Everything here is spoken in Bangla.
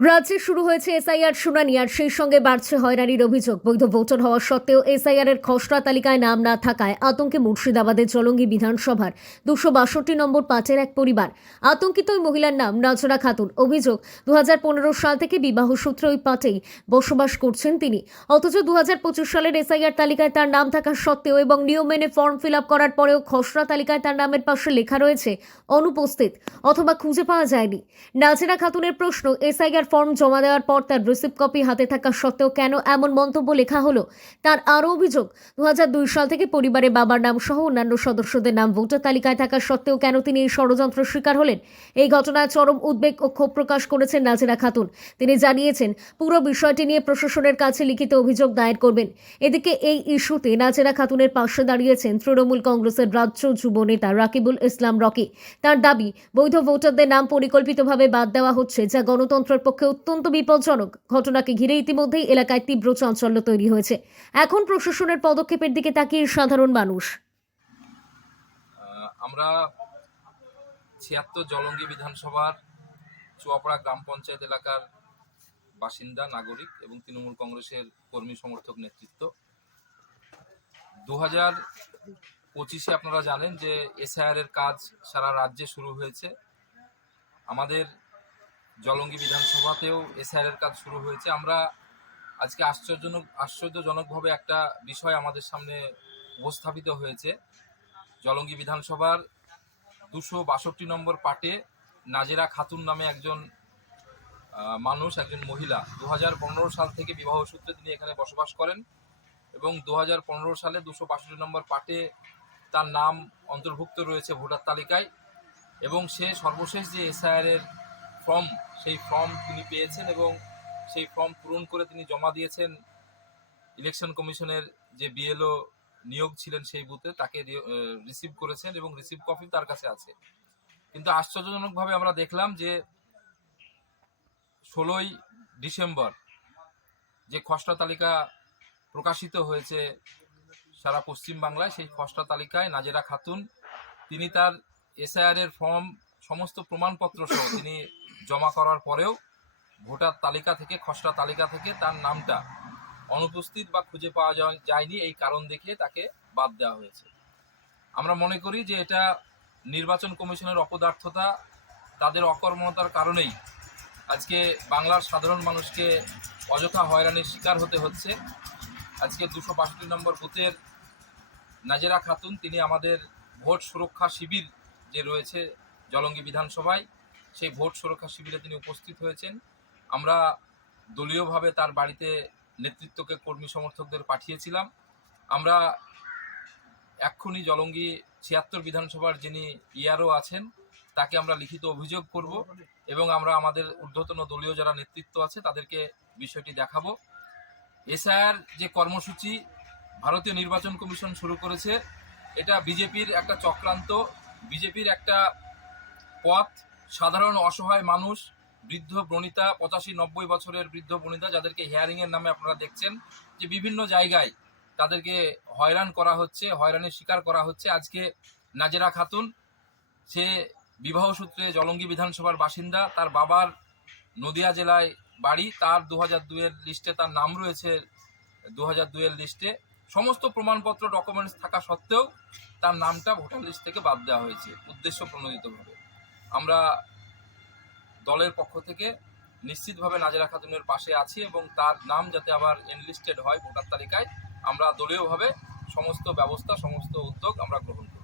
রাজ্যে শুরু হয়েছে এসআইআর শুনানি, আর সেই সঙ্গে বাড়ছে হয়রানির অভিযোগ। বৈধ ভোটার হওয়া সত্ত্বেও এসআইআর এর খসড়া তালিকায় নাম না থাকায় আতঙ্কে মুর্শিদাবাদের জলঙ্গি বিধানসভার 262 নম্বর পাটের এক পরিবার। আতঙ্কিত ওই মহিলার নাম নাজরা খাতুন। অভিযোগ, 2015 সাল থেকে বিবাহ সূত্রে ওই পাটেই বসবাস করছেন তিনি। অথচ 2025 সালের এসআইআর তালিকায় তার নাম থাকা সত্ত্বেও এবং নিয়ম মেনে ফর্ম ফিল আপ করার পরেও খসড়া তালিকায় তার নামের পাশে লেখা রয়েছে অনুপস্থিত অথবা খুঁজে পাওয়া যায়নি। নাজরা খাতুনের প্রশ্ন, এসআইআর ফর্ম জমা দেওয়ার পর তার রিসিপ্ট কপি হাতে থাকা সত্ত্বেও কেন এমন মন্তব্য লেখা হলো? তার আরও অভিযোগ, 2002 সাল থেকে পরিবারে বাবার নাম সহ অন্যান্য সদস্যদের নাম ভোটার তালিকায় থাকা সত্ত্বেও কেন তিনি এই ষড়যন্ত্রের শিকার হলেন? এই ঘটনায় চরম উদ্বেগ ও ক্ষোভ প্রকাশ করেছেন নাজরা খাতুন। তিনি জানিয়েছেন, পুরো বিষয়টি নিয়ে প্রশাসনের কাছে লিখিত অভিযোগ দায়ের করবেন। এদিকে এই ইস্যুতে নাজরা খাতুনের পাশে দাঁড়িয়েছেন তৃণমূল কংগ্রেসের রাজ্য যুব নেতা রাকিবুল ইসলাম রকি। তার দাবি, বৈধ ভোটারদের নাম পরিকল্পিতভাবে বাদ দেওয়া হচ্ছে, যা গণতন্ত্রের পক্ষে অত্যন্ত বিপজ্জনক। ঘটনাকে ঘিরে ইতিমধ্যেই এলাকায় তীব্র চাঞ্চল্য তৈরি হয়েছে। এখন প্রশাসনের পদক্ষেপের দিকে তাকিয়ে সাধারণ মানুষ। আমরা 76 জলঙ্গি বিধানসভার চুয়াপাড়া গ্রাম পঞ্চায়েত এলাকার বাসিন্দা নাগরিক এবং তৃণমূল কংগ্রেসের কর্মী সমর্থক নেতৃত্ব। 2025-এ আপনারা জানেন যে এসআইআর এর কাজ সারা রাজ্যে শুরু হয়েছে। আমাদের জলঙ্গি বিধানসভাতেও এসআইআর এর কাজ শুরু হয়েছে। আমরা আজকে আশ্চর্যজনকভাবে একটা বিষয় আমাদের সামনে উপস্থাপিত হয়েছে। জলঙ্গি বিধানসভার 262 নম্বর পাটে নাজেরা খাতুন নামে একজন মানুষ, একজন মহিলা 2015 সাল থেকে বিবাহ সূত্রে তিনি এখানে বসবাস করেন এবং 2015 সালে 262 নম্বর পাটে তার নাম অন্তর্ভুক্ত রয়েছে ভোটার তালিকায় এবং সে সর্বশেষ যে এসআইআর এর ফর্ম, সেই ফর্ম তিনি পেয়েছেন এবং সেই ফর্ম পূরণ করে তিনি জমা দিয়েছেন ইলেকশন কমিশনের যে বিএলও নিয়োগ ছিলেন সেই বুথে, তাকে রিসিভ করেছেন এবং রিসিভ কপি তার কাছে আছে। কিন্তু আশ্চর্যজনকভাবে আমরা দেখলাম যে 16ই ডিসেম্বর যে খসড়া তালিকা প্রকাশিত হয়েছে সারা পশ্চিম বাংলায়, সেই খসড়া তালিকায় নাজেরা খাতুন তিনি তার এসআইআর এর ফর্ম সমস্ত প্রমাণপত্র সহ তিনি জমা করার পরেও ভোটার তালিকা থেকে, খসড়া তালিকা থেকে তার নামটা অনুপস্থিত বা খুঁজে পাওয়া যায়নি। এই কারণ দেখিয়ে তাকে বাদ দেওয়া হয়েছে। আমরা মনে করি যে এটা নির্বাচন কমিশনের অপদার্থতা, তাদের অকর্মণতার কারণেই আজকে বাংলার সাধারণ মানুষকে অযথা হয়রানির শিকার হতে হচ্ছে। আজকে 262 নম্বর বুথের নাজেরা খাতুন তিনি আমাদের ভোট সুরক্ষা শিবির যে রয়েছে জলঙ্গি বিধানসভায়, সেই ভোট সুরক্ষা শিবিরে তিনি উপস্থিত হয়েছেন। আমরা দলীয়ভাবে তার বাড়িতে নেতৃত্বকে, কর্মী সমর্থকদের পাঠিয়েছিলাম। আমরা এক্ষুনি জলঙ্গি 76 বিধানসভার যিনি ইআরও আছেন তাকে আমরা লিখিত অভিযোগ করব এবং আমরা আমাদের ঊর্ধ্বতন দলীয় যারা নেতৃত্ব আছে তাদেরকে বিষয়টি দেখাবো। এসআইআর যে কর্মসূচি ভারতীয় নির্বাচন কমিশন শুরু করেছে, এটা বিজেপির একটা চক্রান্ত, বিজেপির একটা পথ। সাধারণ অসহায় মানুষ, বৃদ্ধ বনিতা, 85-90 বছরের বৃদ্ধ বনিতা, যাদেরকে হিয়ারিংয়ের নামে আপনারা দেখছেন যে বিভিন্ন জায়গায় তাদেরকে হয়রান করা হচ্ছে, হয়রানির শিকার করা হচ্ছে। আজকে নাজেরা খাতুন সে বিবাহ সূত্রে জলঙ্গি বিধানসভার বাসিন্দা, তার বাবার নদিয়া জেলায় বাড়ি, তার 2002-এর লিস্টে তার নাম রয়েছে, 2002-এর লিস্টে সমস্ত প্রমাণপত্র ডকুমেন্টস থাকা সত্ত্বেও তার নামটা ভোটার লিস্ট থেকে বাদ দেওয়া হয়েছে উদ্দেশ্য প্রণোদিতভাবে। আমরা দলের পক্ষ থেকে নিশ্চিতভাবে নাজেরা খাতুনের পাশে আছি এবং তার নাম যাতে আবার এনলিস্টেড হয় ভোটার তালিকায়, আমরা দলীয়ভাবে সমস্ত ব্যবস্থা, সমস্ত উদ্যোগ আমরা গ্রহণ করি।